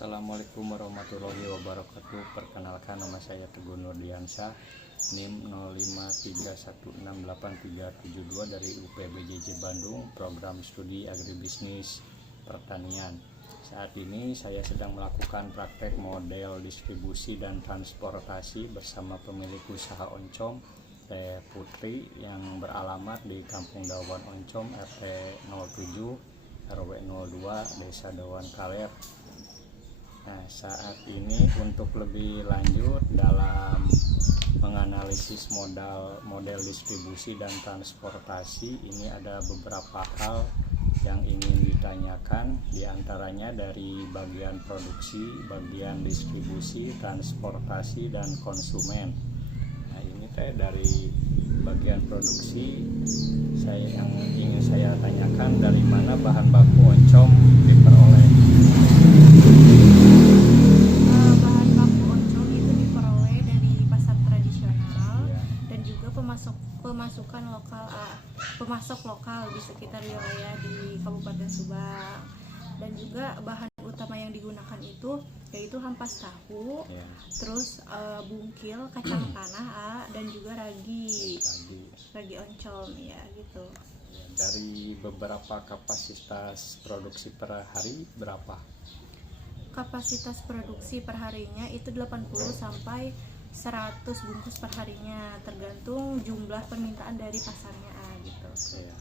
Assalamualaikum warahmatullahi wabarakatuh. Perkenalkan, nama saya Teguh Nurdiansyah, NIM 0531683372 dari UPBJJ Bandung, Program Studi Agribisnis Pertanian. Saat ini saya sedang melakukan praktek model distribusi dan transportasi bersama pemilik usaha oncom, Teh Putri, yang beralamat di Kampung Dawan Oncom, RT 07 RW 02, Desa Dawan Kaler. Nah, saat ini untuk lebih lanjut dalam menganalisis model distribusi dan transportasi, ini ada beberapa hal yang ingin ditanyakan, diantaranya dari bagian produksi, bagian distribusi, transportasi, dan konsumen. Nah, ini dari bagian produksi, yang ingin saya tanyakan, dari mana bahan baku oncom diperoleh? Bahan baku oncom itu diperoleh dari pasar tradisional, ya, dan juga pemasok lokal di sekitar wilayah di Kabupaten Subang. Dan juga bahan utama yang digunakan itu yaitu ampas tahu, ya, terus bungkil, kacang tanah, dan juga ragi oncom, ya gitu. Dari beberapa kapasitas produksi per hari berapa? Kapasitas produksi per harinya itu 80 sampai 100 bungkus per harinya, tergantung jumlah permintaan dari pasarnya gitu. Ya.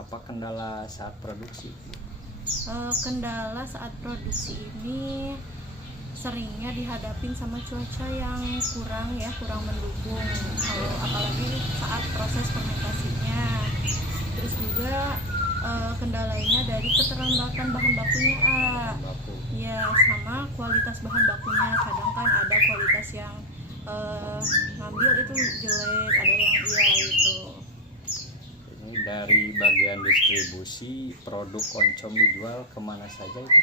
Apa kendala saat produksi? Kendala saat produksi ini seringnya dihadapin sama cuaca yang kurang mendukung, kalau apalagi saat proses fermentasinya. Terus juga kendalanya dari keterlambatan bahan bakunya, ya, sama kualitas bahan bakunya. Kadang kan ada kualitas yang ngambil itu jelek, ada yang gitu. Ini dari bagian distribusi, produk oncom dijual kemana saja itu?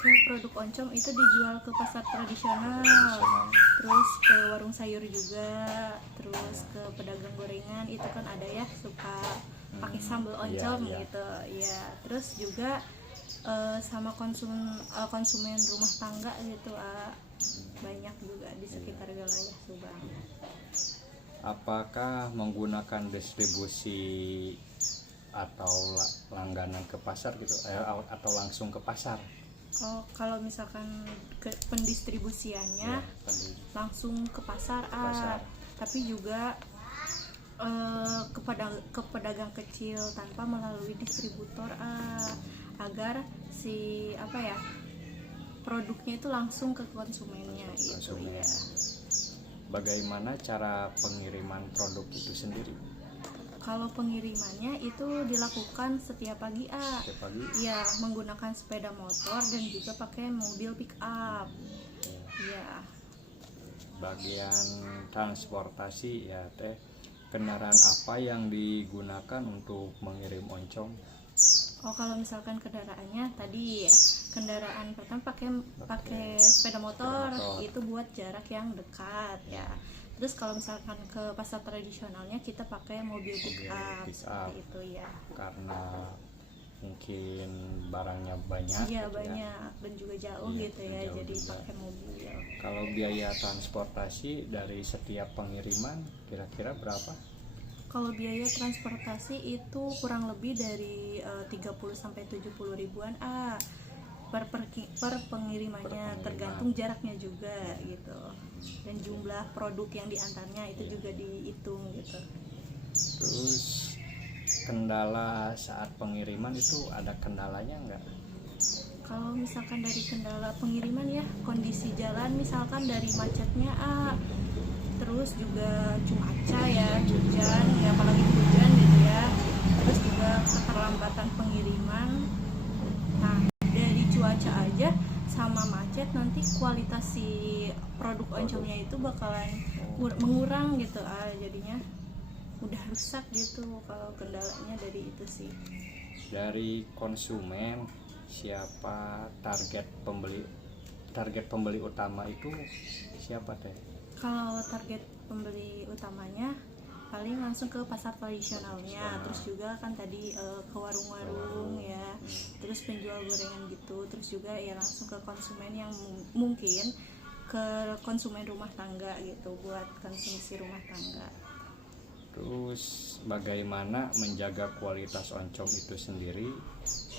Produk oncom itu dijual ke pasar tradisional, terus ke warung sayur juga, terus ke pedagang gorengan. Itu kan ada ya suka pakai sambal oncom, gitu ya. Terus juga sama konsumen rumah tangga gitu, banyak juga di sekitar wilayah Subang. Apakah menggunakan distribusi atau langganan ke pasar gitu, atau langsung ke pasar? Kalau misalkan ke pendistribusiannya, langsung ke pasar. Tapi juga ke pedagang kecil tanpa melalui distributor, agar produknya itu langsung ke konsumennya gitu, ya. Bagaimana cara pengiriman produk itu sendiri? Kalau pengirimannya itu dilakukan setiap pagi, ya, menggunakan sepeda motor dan juga pakai mobil pick up, ya. Bagian transportasi, ya Teh, kendaraan apa yang digunakan untuk mengirim oncom? Kalau misalkan kendaraannya tadi, ya, kendaraan pertama pakai sepeda motor, itu buat jarak yang dekat, ya. Terus kalau misalkan ke pasar tradisionalnya kita pakai mobil pick up itu, ya. Karena mungkin barangnya banyak. Iya, gitu, banyak ya. Dan juga jauh, gitu ya, jadi pakai mobil. Kalau biaya transportasi dari setiap pengiriman kira-kira berapa? Kalau biaya transportasi itu kurang lebih dari 30 sampai 70 ribuan per pengirimannya, tergantung jaraknya juga, gitu. Dan jumlah produk yang diantarnya itu juga dihitung, gitu. Terus kendala saat pengiriman itu ada kendalanya nggak? Kalau misalkan dari kendala pengiriman, ya, kondisi jalan misalkan dari macetnya, terus juga cuaca, ya, hujan, ya, apalagi hujan gitu ya. Terus juga keterlambatan pengiriman. Nah, dari cuaca aja sama macet, nanti kualitas si produk oncomnya itu bakalan mengurang gitu, jadinya udah rusak gitu. Kalau kendalanya dari itu sih. Dari konsumen, siapa target pembeli utama itu siapa Teh? Kalau target pembeli utamanya paling langsung ke pasar tradisionalnya, terus juga kan tadi ke warung-warung ya, terus penjual gorengan gitu, terus juga ya langsung ke konsumen yang mungkin ke konsumen rumah tangga gitu, buat konsumsi rumah tangga. Terus bagaimana menjaga kualitas oncom itu sendiri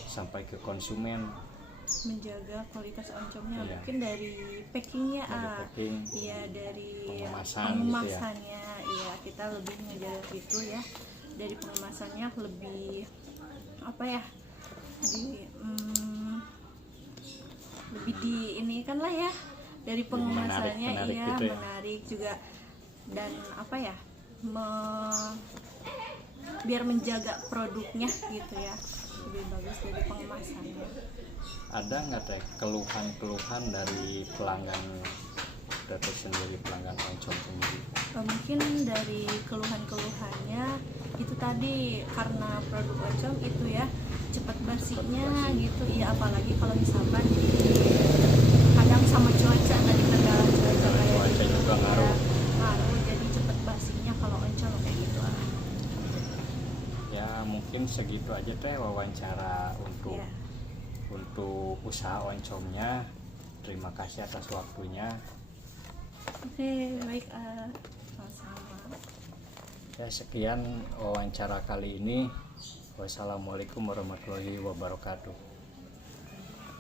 sampai ke konsumen? Menjaga kualitas oncomnya Iya. mungkin dari packingnya, Dari packing, iya, dari pengemasan pengemasannya, iya, kita lebih menjaga itu ya, dari pengemasannya lebih apa ya, lebih di ini kan lah ya, dari pengemasannya, menarik iya, gitu ya. menarik juga, dan apa ya, biar menjaga produknya gitu ya, lebih bagus dari pengemasannya. Ada nggak teh keluhan-keluhan dari pelanggan Teteh sendiri, pelanggan oncom sendiri? Mungkin dari keluhan-keluhannya itu tadi, karena produk oncom itu ya cepat basinya gitu ya, apalagi kalau misalkan kadang sama cuaca, tadi kendala cuaca kayak Cuaca gitu juga ya, ngaruh. ngaruh, jadi cepat basinya kalau oncom kayak gitu. Ya mungkin segitu aja teh wawancara untuk Ya. untuk usaha oncomnya. Terima kasih atas waktunya. Oke, baik, sama-sama. Ya, sekian wawancara kali ini. Wassalamualaikum warahmatullahi wabarakatuh.